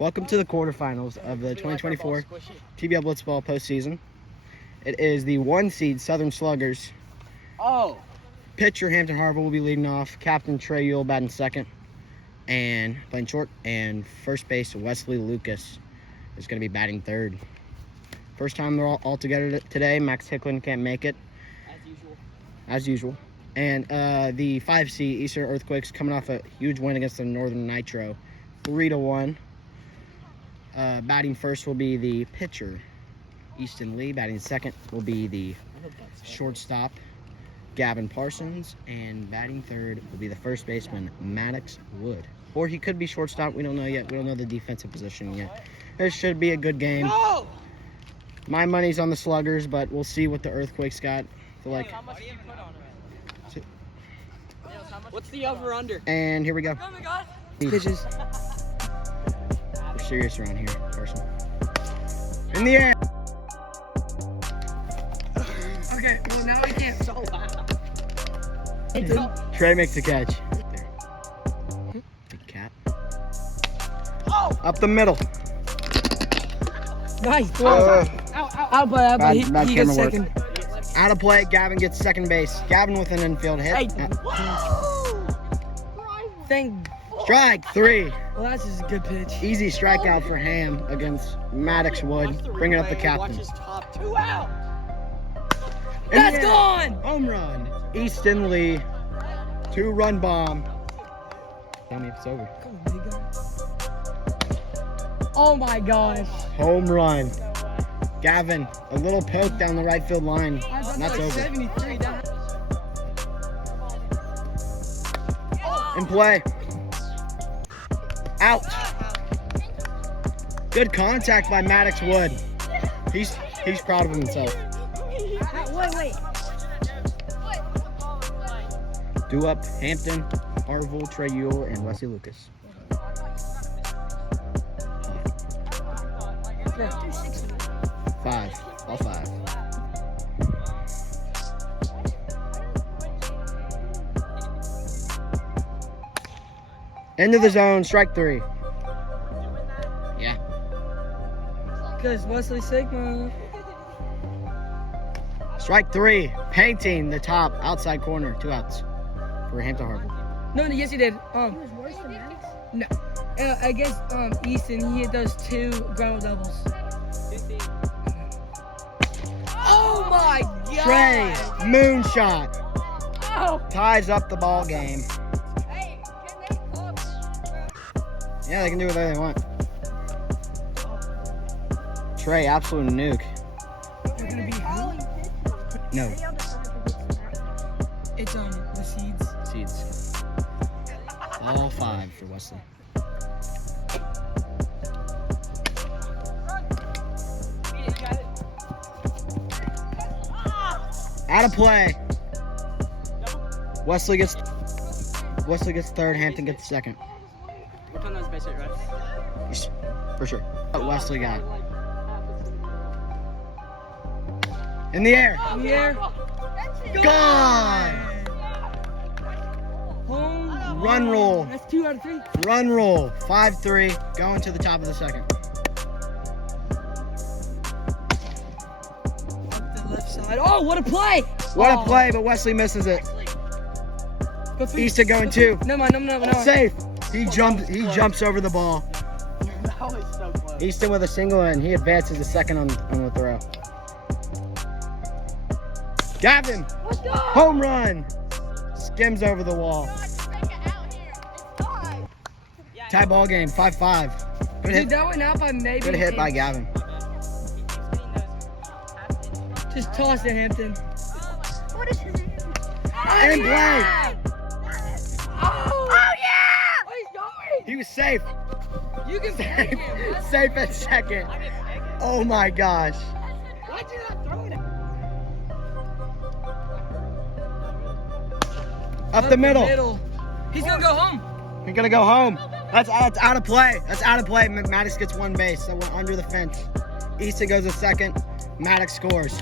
Welcome to the quarterfinals of the 2024 TBL Blitzball postseason. It is the 1 seed Southern Sluggers. Pitcher Hampton Harville will be leading off. Captain Trey Ewell batting second, and playing short. And first base Wesley Lucas is going to be batting third. First time they're all together today. Max Hicklin can't make it, as usual. And the 5 seed Eastern Earthquakes coming off a huge win against the Northern Nitro, 3-1. Batting first will be the pitcher, Easton Lee. Batting second will be the shortstop, Gavin Parsons. And batting third will be the first baseman, Maddox Wood. Or he could be shortstop. We don't know yet. We don't know the defensive position yet. This should be a good game. No! My money's on the Sluggers, but we'll see what the Earthquakes got. So like, how much do you put on it? What's the over-under? And here we go. Oh my god. Pitches. We're serious around here, Carson. In the air. Okay, well now I can't. So loud. Trey makes the catch. There. Big cat. Oh! Up the middle. Nice. Out play. He gets second. Out of play. Gavin gets second base. Gavin with an infield hit. Hey. Thank. Strike 3. Well, that's just a good pitch. Easy strikeout for Ham against Maddox Wood. Bringing up the captain. Watch his top 2 out. That's gone. Home run. Easton Lee. 2-run bomb. Tell me if it's over. Come on, big guy. Oh my gosh. Home run. Gavin, a little poke down the right field line. And that's over. 73. In play. Out. Good contact by Maddox Wood. He's proud of himself. Wait. Due up Hampton, Harville, Trey Ewell, and Wesley Lucas. All five. Into the zone, strike 3. Yeah. Because Wesley Sigma. Strike 3. Painting the top outside corner. 2 outs for Hampton Harville. No, yes he did. He was worse than Max? No. Against Easton, he hit those 2 ground doubles. Oh my god! Trey, moonshot. Oh. Ties up the ball game. Hey, can they club? Yeah, they can do whatever they want. Trey, absolute nuke. They're gonna be who? No. It's the seeds. Seeds. All 5 for Wesley. Out of play. Wesley gets third. Hampton gets second. We're putting those base hit, right? For sure. What Wesley got. In the air. In the air. Gone. Home Run roll. That's 2 out of 3. Run roll. 5-3. Going to the top of the second. Up the left side. Oh, what a play! What a play, but Wesley misses it. Go 3. Easton going 2. No. Safe. He jumps over the ball. That was so close. Easton with a single, and he advances to second on the throw. Gavin. Home run. Skims over the wall. Tie ball game, 5-5. Good Dude, hit. that went out by maybe. Good hit by Gavin. Just toss it, Hampton. What is his name? In play. Oh yeah! Oh, he's going. He was safe. You can pick him. Safe at second. Oh my gosh. Why'd you not throw it? Up the middle. He's gonna go home. He's gonna go home. That's out of play. That's out of play. Maddox gets 1 base. That went under the fence. Easton goes to second. Maddox scores.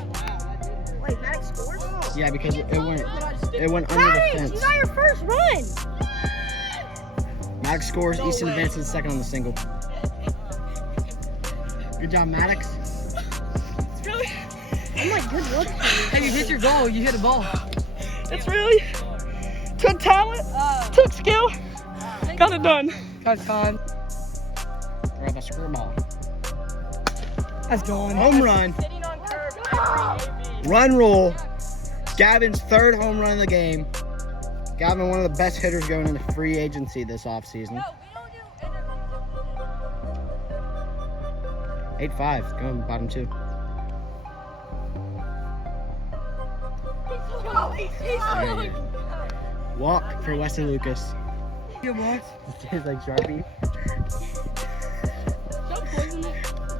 Wait, Max scores? Yeah, because it went under the fence. You got your first run. Maddox scores. Easton advances second on the single. Good job, Maddox. It's really. I'm like, good luck. Hey, you hit your goal. You hit a ball. It's really. Took talent. Took skill. Got it done. Got time. Throw the screwball. That's gone. Home run. Sitting on curve. Run rule. Gavin's third home run of the game. Gavin, one of the best hitters going into free agency this offseason. 8-5, going bottom two. Walk for Wesley Lucas. Good box. It's like Sharpie.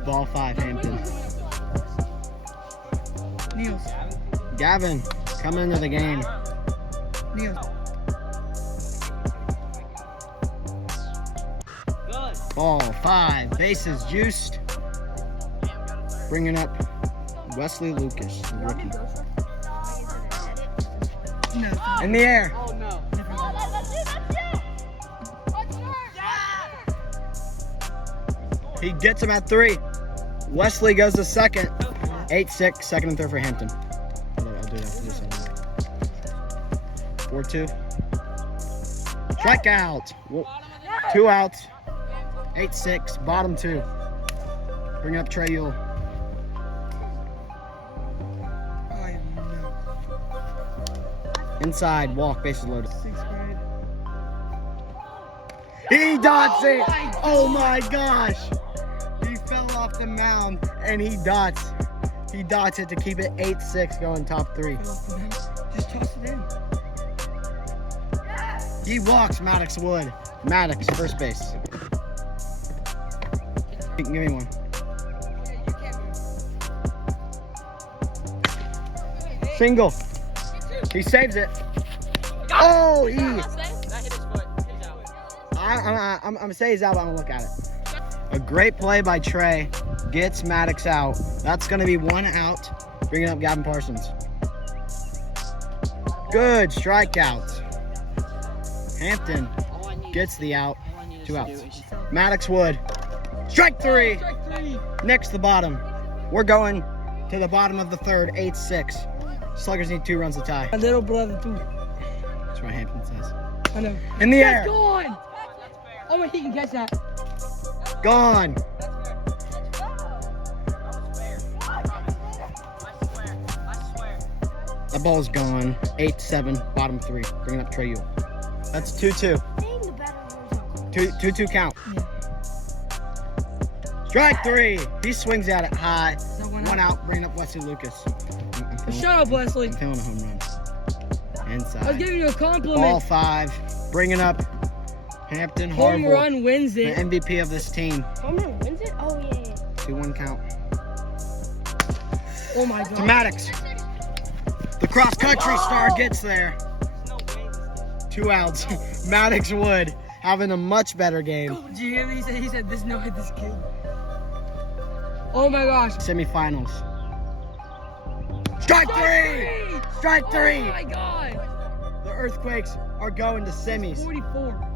Ball 5, Hampton. Niels. Gavin, coming into the game. Niels. Ball 5, bases juiced. Bringing up Wesley Lucas, the rookie. No. In the air. Oh no. He gets him at 3. Wesley goes to second. 8-6, second and third for Hampton. I'll do it after this. 4-2. Strikeout. 2 outs. 8-6, bottom 2. Bring up Trey Yule. I know. Inside, walk, bases loaded. 6th grade. He dots it! my Oh my gosh! He fell off the mound and he dots. He dots it to keep it 8-6 going top 3. Just toss it in. He walks Maddox Wood. Maddox, first base. Give me one. Single. He saves it. Oh, he. That hit his foot. He's out. I'm gonna say he's out, but I'm gonna look at it. A great play by Trey. Gets Maddox out. That's gonna be 1 out. Bringing up Gavin Parsons. Good strikeout. Hampton gets the out. 2 outs. Maddox Wood. Strike 3. Strike 3. Next the bottom. We're going to the bottom of the third. 8-6. Sluggers need 2 runs to tie. My little brother too. That's what Hampton says. I know. In the air. That's gone. Oh wait, he can catch that. Gone. The ball's gone. 8-7, bottom 3. Bringing up Trey Yule. That's 2-2. 2-2 count. Yeah. Strike 3. He swings at it high. Is that 1 1 out? out. Bringing up Wesley Lucas. Shut up, Wesley. I'm feeling a home run. Inside. I was giving you a Ball compliment. 5. Bringing up Hampton Home Harville. run wins The it. MVP of this team. Home run wins it? Oh, yeah. 2-1 count. Oh my To god. Maddox. The cross-country star gets there. 2 outs. Maddox Wood having a much better game. Did you hear me? He said there's no hit this kid. Oh my gosh. Semifinals. Strike 3! Strike 3! Oh my god. The Earthquakes are going to semis. 44.